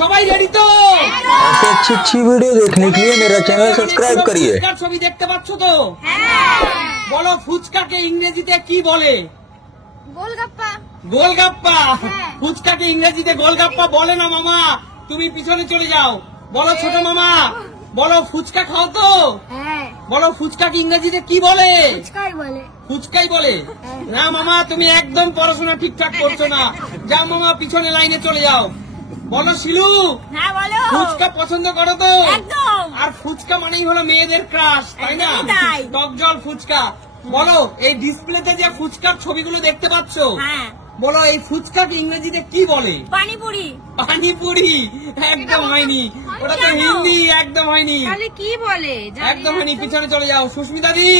সবাই রেডি তো? ऐसे अच्छी अच्छी वीडियो देखने के लिए मेरा चैनल सब्सक्राइब करिए। ফুচকার ছবি দেখতে পাচ্ছ তো? বলো ফুচকাকে ইংরেজিতে কি বলে? গোলগাপ্পা। গোলগাপ্পা। ফুচকাকে ইংরেজিতে গোলগাপ্পা বলে না মামা, তুমি পিছনে চলে যাও। বলো ছোট মামা, বলো ফুচকা খাও তো? বলো ফুচকাকে ইংরেজিতে কি বলে? ফুচকাই বলে না মামা, তুমি একদম পড়াশোনা ঠিকঠাক করছো না। যাও মামা, পিছনে লাইনে চলে যাও। বলো শিলু, হ্যাঁ বলো। ফুচকা পছন্দ করো তো? একদম। আর ফুচকা মানেই হলো মেয়েদের ক্রাশ, তাই না? একদমই তাই। টক জল ফুচকা। বলো এই ডিসপ্লেতে যে ফুচকার ছবিগুলো দেখতে পাচ্ছ, হ্যাঁ। বলো এই ফুচকাকে ইংরেজিতে কি বলে? পানিপুরি। পানিপুরি। একদম হয়নি, ওটা তো হিন্দি, একদম হয়নি, তাহলে কি বলে? একদম হয়নি। পিছনে চলে যাও। সুস্মিতা দি,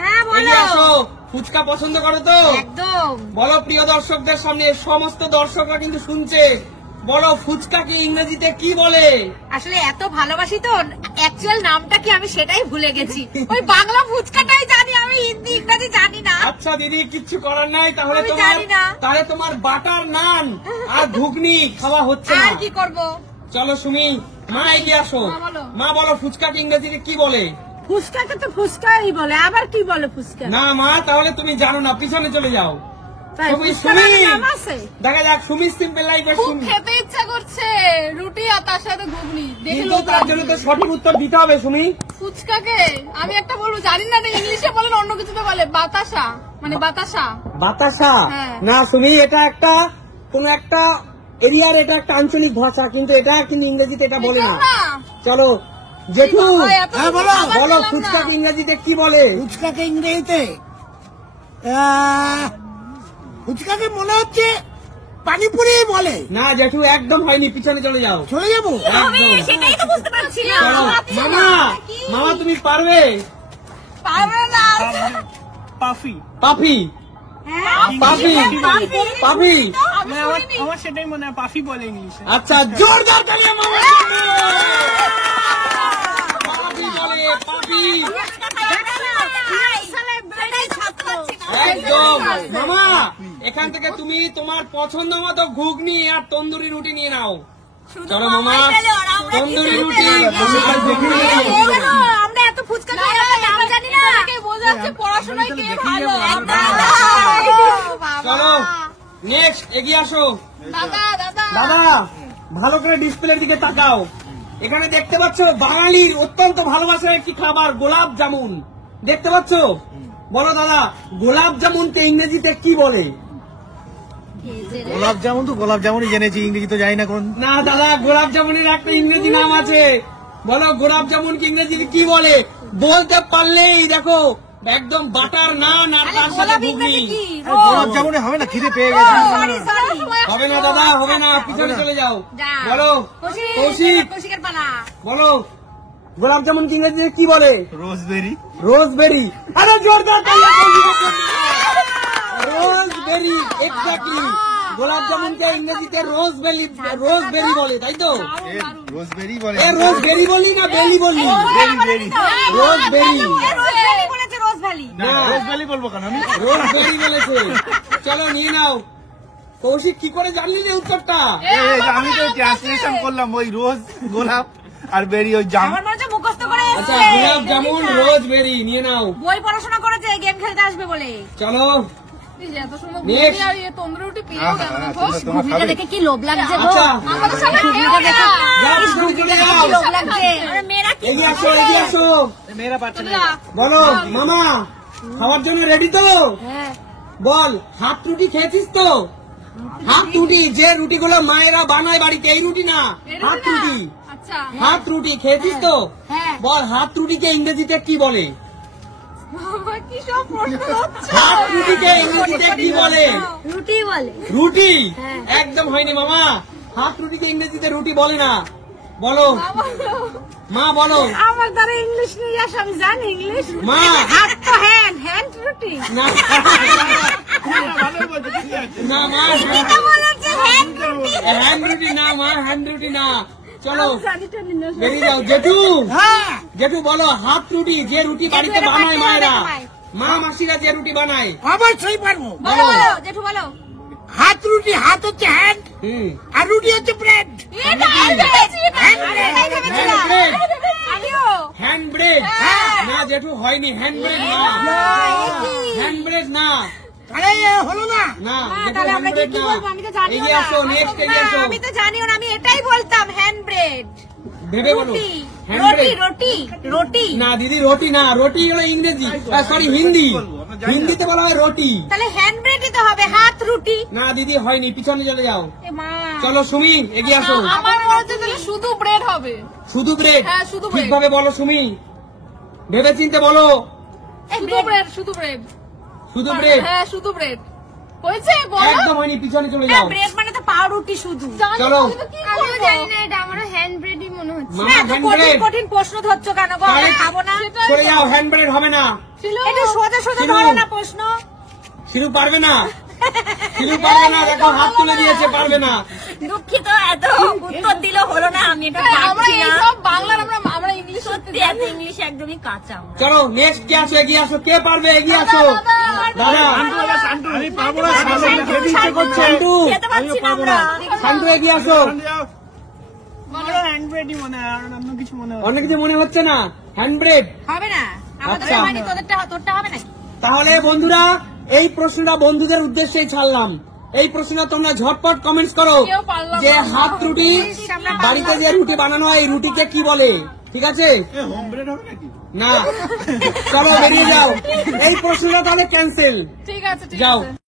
হ্যাঁ বলো। এগিয়ে আসো। ফুচকা পছন্দ করো তো? একদম। বলো প্রিয় দর্শকদের সামনে, সমস্ত দর্শকরা কিন্তু শুনছে, বলো ফুচকাকে ইংরেজিতে কি বলে? আসলে এত ভালোবাসি তো অ্যাকচুয়াল নামটা কি আমি সেটাই ভুলে গেছি। ওই বাংলা ফুচকাটাই জানি, আমি হিন্দি ইংরেজি জানি না। আচ্ছা দিদি, কিচ্ছু করার নাই। তাহলে আমি তোমার জানি না। তাহলে তোমার বাটার নান আর ঘুগনি খাওয়া হচ্ছে না। আর কি করব? চলো সুমি, মা এগিয়ে আসো। মা বলো। মা বলো ফুচকাকে ইংরেজিতে কি বলে? ফুচকাকে তো ফুচকাই বলে, আবার কি বলে ফুচকা? না মা, তাহলে তুমি জানো না, পিছনে চলে যাও। তাই সুমি, ফুচকার সুমি। নাম আছে? দেখা যাক সুমি সিম্পল লাইফে খুব সুমি। খেতে ইচ্ছা করছে রুটি আর তার সাথে ঘুগনি। দেখে কিন্তু তার জন্য তো সঠিক উত্তর দিতে হবে সুমি। ফুচকাকে আমি একটা বলবো, জানি না ইংলিশে বলেন অন্য কিছুতে বলে, বাতাসা মানে বাতাসা। বাতাসা? হ্যাঁ। না সুমি, এটা একটা কোন একটা এরিয়ার, এটা একটা আঞ্চলিক ভাষা, কিন্তু এটা কিন্তু ইংরেজিতে এটা বলে না। চলো জেঠু, হ্যাঁ বলো। বলো ফুচকাকে ইংরেজিতে কি বলে? ফুচকাকে ইংরেজিতে ফুচকাকে মনে হচ্ছে পানিপুরি বলে। না জেঠু, একদম হয়নি। পিছনে চলে যাও। চলে যাবো? আমি সেটাই তো বুঝতে পারছি না। চলো মামা, মামা তুমি পারবে? পারবে না। পাফি। পাফি। পাফি। পাফি। আমার সেটাই মনে হয়, পাফি বলে ইংলিশে। আচ্ছা, জোরদার তালি মামার জন্য। পাফি বলে, পাফি। একদম মামা, এখান থেকে তুমি তোমার পছন্দ মতো ঘুগনি আর তন্দুরি রুটি নিয়ে নাও। চলো মামা, তন্দুরি রুটি আর ঘুগনি। আমরা এত ফুচকা খাই, নাম জানি না। বোঝা যাচ্ছে পড়াশোনায় কে ভালো। চলো নেক্সট, এগিয়ে আসো। দাদা দাদা দাদা ভালো করে ডিসপ্লের দিকে তাকাও। এখানে দেখতে পাচ্ছ বাঙালির অত্যন্ত ভালোবাসার একটি খাবার, গোলাপ জামুন। দেখতে পাচ্ছ? বলো দাদা, গোলাপ জামুনকে ইংরেজিতে কি বলে? গোলাপ জামুন তো গোলাপ জামুনই জেনেছি, ইংরেজি তো জানি না কোন। না দাদা, গোলাপ জামুনের একটা ইংরেজি নাম আছে। বলো গোলাপ জামুনকে ইংরেজিতে কি বলে? বলতে পারলেই দেখো একদম বাটার নান আর তার সাথে ঘুগনি। গোলাপ জামুনে হবে না, খিদে পেয়ে গেছে। হবে না দাদা, হবে না। পিছনে চলে যাও। বলো কৌশিক, কৌশিকের পালা। বলো গোলাপ জামুনকে ইংরেজিতে কি বলে? রোজবেরি। রোজবেরি। আরে জোরদার তালি কৌশিকের জন্য। রোজবেরি, এক্স্যাক্টলি। গোলাপ জামুনকে ইংরেজিতে রোজবেরি, রোজবেরি বলে, তাই তো? রোজবেরি বলে। এ রোজবেরি বলি না বেলি বলি? রোজবেরি। রোজবেরি। বলেছে রোজ ভ্যালি। না, রোজবেরি বলবো কেন আমি? রোজবেরি বলেছে। চলো নিয়ে নাও। কৌশিক কি করে জানলি যে উত্তরটা? আমি তো ট্রান্সলেশন করলাম, ওই রোজ গোলাপ আর বেরি ওই জাম। আমার মনে হচ্ছে মুখস্থ করে আচ্ছা, এসেছে। গোলাপ জামুন রোজবেরি নিয়ে নাও। বই পড়াশোনা করেছে, গেম খেলতে আসবে বলে। চলো এত সুন্দর Next. ঘুগনি আর ইয়ে তন্দুরি রুটি পেয়েও গেল না। ঘুগনিটা দেখে কি লোভ লাগছে গো। আচ্ছা। আমাদের সামনে ঘুগনিটা দেখে যাও, পিছনে চলে যাও। কি লোভ লাগছে। আরে মেয়েরা কি এগিয়ে আসো, এগিয়ে আসো। মেয়েরা পাচ্ছে না। বলো মামা, খাওয়ার জন্য রেডি তো? হ্যাঁ। বল হাত রুটি খেয়েছিস তো? হাত রুটি, যে রুটিগুলো মায়েরা বানায় বাড়িতে, এই রুটি না, হাত রুটি। আচ্ছা। হাত রুটি খেয়েছিস তো? হ্যাঁ। বল হাত রুটিকে ইংরেজিতে কি বলে? বাবা কি সব প্রশ্ন হচ্ছে। হাত রুটিকে ইংরেজিতে কি বলে? রুটি বলে। রুটি? হ্যাঁ। একদম হয়নি মামা, হাত রুটিকে ইংরেজিতে রুটি বলে না। বলো মা, বলো। আমার দ্বারা ইংলিশ নিয়ে আসো, আমি জানি ইংলিশ। মা। হাত তো হ্যান্ড, হ্যান্ড রুটি। না না মা, এটা বলেছে হ্যান্ড রুটি। হ্যান্ড রুটি না মা, হ্যান্ড রুটি না। চলো জানি তো নিন। বেরিয়ে যাও। জেঠু, জেঠু বলো হাত রুটি, যে রুটি বাড়িতে বানায় মায়েরা, মা মাসিরা যে রুটি বানায়। অবশ্যই পারবো। বলো বলো জেঠু বলো। হাত রুটি, হাত হচ্ছে হ্যান্ড হুম। আর রুটি হচ্ছে ব্রেড। এটা হয়নি, হ্যান্ডব্রেড না, হ্যান্ডব্রেড না, আরে হলো না। না, হ্যাঁ, দেখো তাহলে আমরা কি হ্যান্ডব্রেড কি না। বলবো? আমি তো জানিও এগিয়ে না। আসো, নেক্সট এগিয়ে না, আসো, আমি তো জানিও না, আমি এটাই বলতাম হ্যান্ড ব্রেড। ভেবে বলো। রুটি, হ্যান্ডব্রেড রুটি, রুটি। না দিদি, রুটি না, রুটি হলো ইংরেজি, সরি হিন্দি, হিন্দিতে বলা হয় রুটি। তাহলে হ্যান্ড ব্রেডই তো হবে, হাত রুটি। না দিদি হয়নি, পিছনে চলে যাও। এ মা, চলো সুমি এগিয়ে আসো। আমার মনে হচ্ছে তাহলে শুধু ব্রেড হবে। শুধু ব্রেড, হ্যাঁ, শুধু bread। ঠিকভাবে বলো সুমি, ভেবে চিন্তে বলো। শুধু ব্রেড, শুধু ব্রেড। শুধু ব্রেড, হ্যাঁ, শুধু ব্রেড হয়েছে, বলো। একদম হয়নি, পিছনে চলে হ্যাঁ, যাও। ব্রেড মানে তো পাউরুটি শুধু। চলো। আমিও জানি না, এটা আমার হ্যান্ড ব্রেডই মনে হচ্ছে। মামা, না, এত hand কঠিন bread। কঠিন প্রশ্ন ধরছো কেন গো? আমরা খাবো না। চলে যাও, হ্যান্ড ব্রেড হবে না। একটু সোজা সোজা শিলু। ধরো না প্রশ্ন। শিলু পারবে না, শিলু পারবে না, দেখো হাত তুলে দিয়েছে, পারবে না। দুঃখিত, এত উত্তর দিলে হলো না, আমি এটা পারছি না। বাংলার আমরা ইংলিশ সত্যি এত ইংলিশ একদমই কাঁচা। চলো নেক্সট কে আসো, এগিয়ে আসো, কে পারবে এগিয়ে আসো। দাদা আমি পারবো না, সামনে খেতে ইচ্ছে করছে। শান্টু, খেতে পারছি না আমরা। শান্টু এগিয়ে আসো। আমারও হ্যান্ডব্রেডই মনে হয়, আর অন্য কিছু মনে হয়। অন্য কিছু মনে হচ্ছে না, হ্যান্ড ব্রেড। হবে না, আমাদের আচ্ছা। হয়নি, তোরটা হবে নাকি? তাহলে বন্ধুরা এই প্রশ্নটা বন্ধুদের উদ্দেশ্যেই ছাড়লাম। এই প্রশ্নটা তোমরা ঝটপট কমেন্টস করো কেউ পারলো না। যে হাত রুটি, বাড়িতে যে রুটি বানানো হয় এই রুটিকে কি বলে, ঠিক আছে? হোম ব্রেড হবে নাকি? না, চলো বেরিয়ে যাও, এই প্রশ্নটা তাহলে ক্যান্সেল, ঠিক আছে, ঠিক যাও। আছে।